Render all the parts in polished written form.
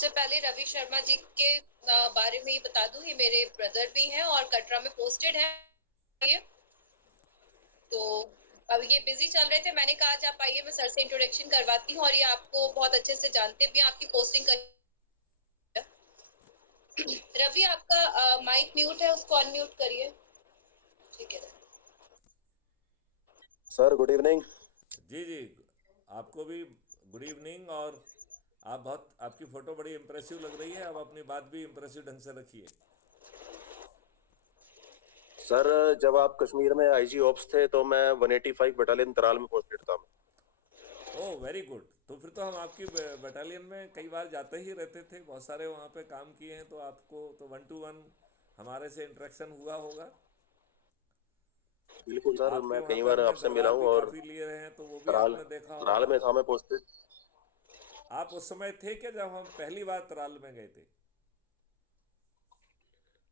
सबसे पहले रवि शर्मा जी के बारे में ही बता दूं, ये मेरे ब्रदर भी हैं और कटरा में पोस्टेड है ये। तो अब ये बिजी चल रहे थे, मैंने कहा आज आप आइए, मैं सर से इंट्रोडक्शन करवाती हूँ, और ये आपको बहुत अच्छे से जानते भी हैं, आपकी पोस्टिंग कर। रवि आपका माइक म्यूट है, उसको अनम्यूट करिए। ठीक है। Sir good evening. जी जी, आपको भी गुड इवनिंग। और आप बहुत, आपकी फ़ोटो बड़ी इम्प्रेसिव लग रही है। आप अपनी बात भी इम्प्रेसिव ढंग से रखिए। सर जब आप कश्मीर में आईजी ऑप्स थे तो मैं 185 बटालियन तराल में पोस्टेड था। Oh very good. तो फिर तो हम आपकी बटालियन में कई बार जाते ही रहते थे, बहुत सारे वहाँ पे काम किए हैं, तो आपको तो 1 to 1 हमारे से इंटरेक्शन हुआ होगा। बिल्कुल सर, आपके मैं वहाँ कई पे बार हमने आपसे मिला दरबार हूँ भी और काफ़ी लिए रहे हैं, तो वो भी तराल आपने देखा तराल होगा। में था मैं पोस्टेड। आप उस समय थे क्या जब हम पहली बार तराल में गए थे?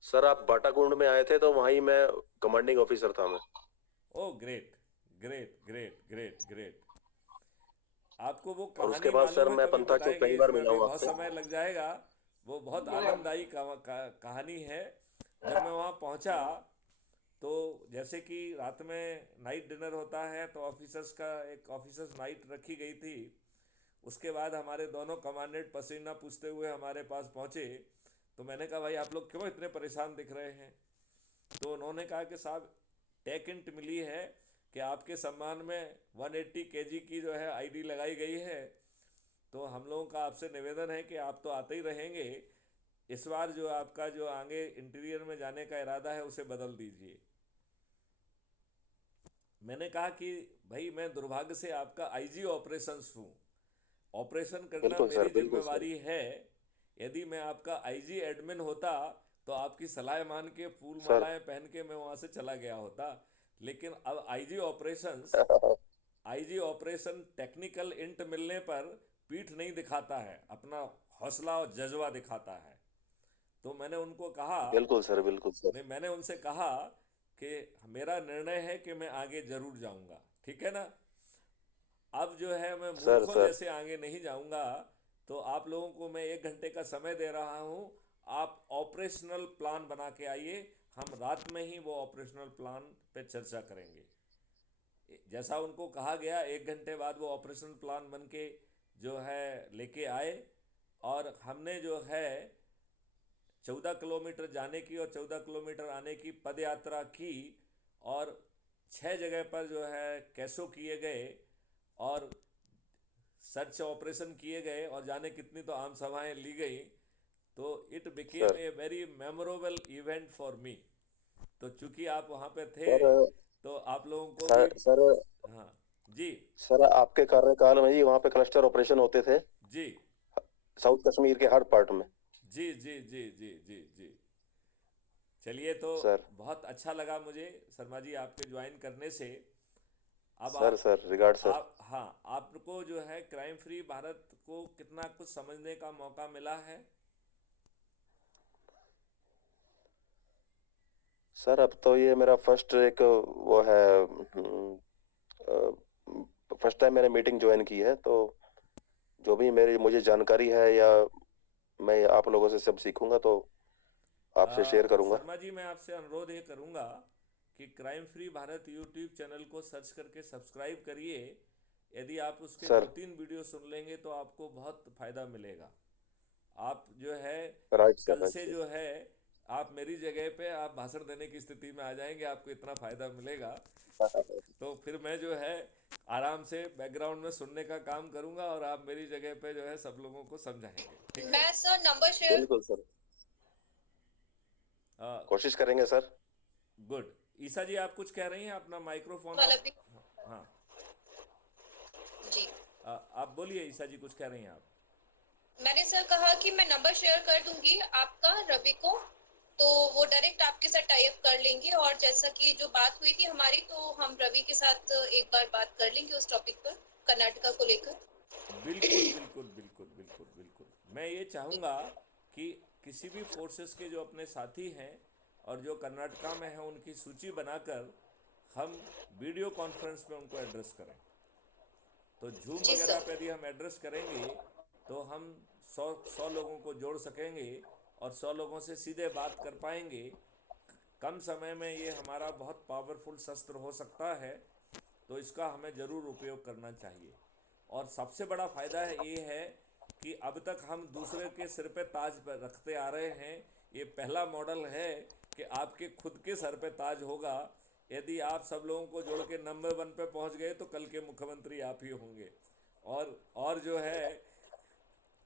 सर आप बाटाकुंड में आए थे तो वहीं मैं कमांडिंग ऑफिसर था मैं। Oh great, great great great great. आपको वो और उसके कहानी बाद सर मालूम है, मैं कभी पंथा चौक बताएंगे? कई बार इसमें मिला अभी हूँ बहुत आपसे। समय लग जाएगा। वो बहुत आनंददायी कहानी है। जब मैं वहाँ पहुँचा तो जैसे कि रात में नाइट डिनर होता है, तो ऑफिसर्स का एक ऑफिसर्स नाइट रखी गई थी। उसके बाद हमारे दोनों कमांडेंट पसीना पूछते हुए हमारे पास पहुँचे। तो मैंने कहा भाई आप लोग क्यों इतने परेशान दिख रहे हैं? तो उन्होंने कहा कि साहब टेक इंट मिली है कि आपके सम्मान में 180 केजी की जो है आईडी लगाई गई है। तो हम लोगों का आपसे निवेदन है कि आप तो आते ही रहेंगे, इस बार जो आपका जो आगे इंटीरियर में जाने का इरादा है उसे बदल दीजिए। मैंने कहा कि भाई मैं दुर्भाग्य से आपका आईजी ऑपरेशंस हूँ, ऑपरेशन करना बिल्कुल मेरी सर, बिल्कुल सर। जिम्मेवारी है। यदि मैं आपका आईजी एडमिन होता तो आपकी सलाह मान के फूल सर मालाएं पहन के मैं वहाँ से चला गया होता। लेकिन अब आईजी ऑपरेशन टेक्निकल इंट मिलने पर पीठ नहीं दिखाता है, अपना हौसला और जज्बा दिखाता है। तो मैंने उनको कहा, बिल्कुल सर, बिल्कुल सर। नहीं मैंने उनसे कहा कि मेरा निर्णय है कि मैं आगे जरूर जाऊंगा, ठीक है ना। अब जो है मैं सर मूर्खों सर जैसे आगे नहीं जाऊंगा। तो आप लोगों को मैं 1 घंटे का समय दे रहा हूं। आप ऑपरेशनल प्लान बना के आइए, हम रात में ही वो ऑपरेशनल प्लान पे चर्चा करेंगे। जैसा उनको कहा गया, 1 घंटे बाद वो ऑपरेशनल प्लान बन के जो है लेके आए। और हमने जो है 14 किलोमीटर जाने की और 14 किलोमीटर आने की पद यात्रा की। और 6 जगह पर जो है कैसो किए गए और सर्च ऑपरेशन किए गए, और जाने कितनी तो आम सभाएं ली गई। तो it became sir a very memorable event for me. तो चूंकि आप वहाँ पे थे, सर तो आप लोगों को भी। सर सर हाँ जी। सर आपके कार्यकाल में ही वहाँ पे क्लस्टर ऑपरेशन होते थे, जी साउथ कश्मीर के हर पार्ट में। जी जी जी जी जी जी। चलिए, तो सर बहुत अच्छा लगा मुझे शर्मा जी आपके ज्वाइन करने से। अब सर सर रिगार्ड सर। आप हाँ, आपको जो है क्राइम फ्री भारत को कितना कुछ समझने का मौका मिला है? सर अब तो ये मेरा फर्स्ट एक वो है, फर्स्ट टाइम मैंने मीटिंग ज्वाइन की है, तो जो भी मेरी मुझे जानकारी है या मैं आप लोगों से सब सीखूंगा तो आपसे शेयर करूंगा। शर्मा जी मैं आपसे अनुरोध ये करूंगा कि crime free Bharat YouTube channel को सर्च करके सब्सक्राइब करिए। यदि आप उसके दो सर तीन वीडियो सुन लेंगे तो आपको बहुत फ़ायदा मिलेगा। आप जो है राइट सर, कल राइट से जो है आप मेरी जगह पे आप भाषण देने की स्थिति में आ जाएंगे, आपको इतना फ़ायदा मिलेगा। सर। तो फिर मैं जो है आराम से बैकग्राउंड में सुनने का काम करूंगा, और आप मेरी जगह पे जो है सब लोगों को समझाएंगे, ठीक है। मैं सर नंबर शेयर बिल्कुल सर, हाँ, कोशिश करेंगे सर। गुड। ईसा जी आप कुछ कह रही हैं, अपना माइक्रोफोन वाला आप। भी। हाँ, जी, आप बोलिए ईसा जी, कुछ कह रही हैं आप। मैंने सर कहा कि मैं नंबर शेयर कर दूंगी आपका रवि को, तो वो डायरेक्ट आपके साथ टाई अप कर लेंगे, और जैसा कि जो बात हुई थी हमारी, तो हम रवि के साथ एक बार बात कर लेंगे उस टॉपिक पर, कर्नाटका को लेकर। बिल्कुल बिल्कुल बिल्कुल बिल्कुल बिल्कुल। मैं ये चाहूँगा कि किसी भी फोर्सेस के जो अपने साथी हैं और जो कर्नाटका में हैं, उनकी सूची बनाकर हम वीडियो कॉन्फ्रेंस में उनको एड्रेस करें। तो जूम जी वगैरह सर। पे यदि हम एड्रेस करेंगे तो हम 100 लोगों को जोड़ सकेंगे और 100 लोगों से सीधे बात कर पाएंगे, कम समय में ये हमारा बहुत पावरफुल शस्त्र हो सकता है। तो इसका हमें ज़रूर उपयोग करना चाहिए। और सबसे बड़ा फ़ायदा ये है कि अब तक हम दूसरे के सिर पे ताज पर रखते आ रहे हैं। ये पहला मॉडल है कि आपके खुद के सर पे ताज होगा। यदि आप सब लोगों को जोड़ के नंबर 1 पे पहुंच गए तो कल के मुख्यमंत्री आप ही होंगे। और जो है,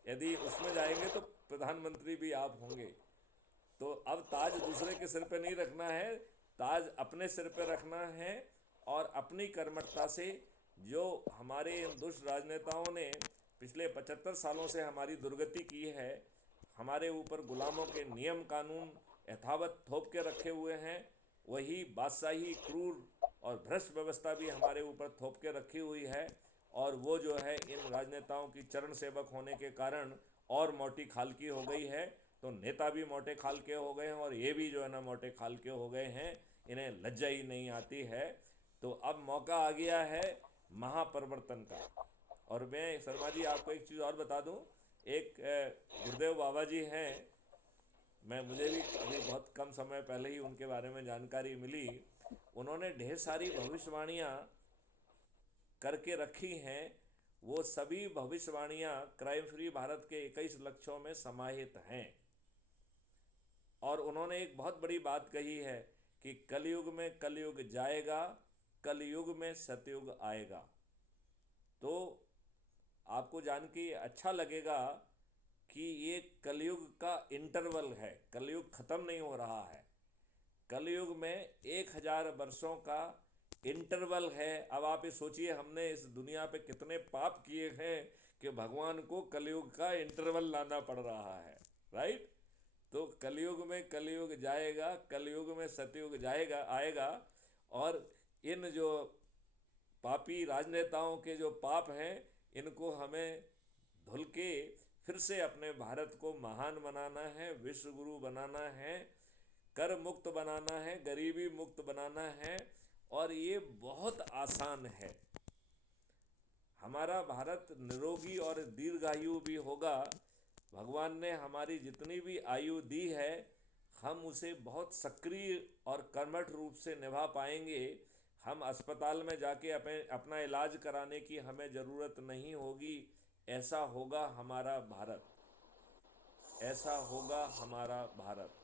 यदि उसमें जाएंगे तो प्रधानमंत्री भी आप होंगे। तो अब ताज दूसरे के सिर पे नहीं रखना है, ताज अपने सिर पे रखना है। और अपनी कर्मठता से, जो हमारे इन दुष्ट राजनेताओं ने पिछले 75 सालों से हमारी दुर्गति की है, हमारे ऊपर गुलामों के नियम कानून यथावत थोप के रखे हुए हैं, वही बादशाही क्रूर और भ्रष्ट व्यवस्था भी हमारे ऊपर थोप के रखी हुई है। और वो जो है इन राजनेताओं की चरण सेवक होने के कारण और मोटी खाल की हो गई है। तो नेता भी मोटे खाल के हो गए हैं और ये भी जो है ना मोटे खाल के हो गए हैं, इन्हें लज्जा ही नहीं आती है। तो अब मौका आ गया है महापरिवर्तन का। और मैं शर्मा जी आपको एक चीज़ और बता दूं, एक गुरुदेव बाबा जी हैं, मुझे भी अभी बहुत कम समय पहले ही उनके बारे में जानकारी मिली। उन्होंने ढेर सारी भविष्यवाणियाँ करके रखी हैं। वो सभी भविष्यवाणियाँ क्राइम फ्री भारत के 21 लक्ष्यों में समाहित हैं। और उन्होंने एक बहुत बड़ी बात कही है कि कलयुग में कलयुग जाएगा, कलयुग में सतयुग आएगा। तो आपको जान के अच्छा लगेगा कि ये कलयुग का इंटरवल है, कलयुग ख़त्म नहीं हो रहा है। कलयुग में 1000 वर्षों का इंटरवल है। अब आप ये सोचिए, हमने इस दुनिया पे कितने पाप किए हैं कि भगवान को कलयुग का इंटरवल लाना पड़ रहा है, राइट। तो कलयुग में कलयुग जाएगा, कलयुग में सतयुग जाएगा आएगा। और इन जो पापी राजनेताओं के जो पाप हैं, इनको हमें धुल के फिर से अपने भारत को महान बनाना है, विश्व गुरु बनाना है, कर मुक्त बनाना है, गरीबी मुक्त बनाना है। और ये बहुत आसान है। हमारा भारत निरोगी और दीर्घायु भी होगा। भगवान ने हमारी जितनी भी आयु दी है, हम उसे बहुत सक्रिय और कर्मठ रूप से निभा पाएंगे। हम अस्पताल में जाके अपना इलाज कराने की हमें ज़रूरत नहीं होगी। ऐसा होगा हमारा भारत, ऐसा होगा हमारा भारत।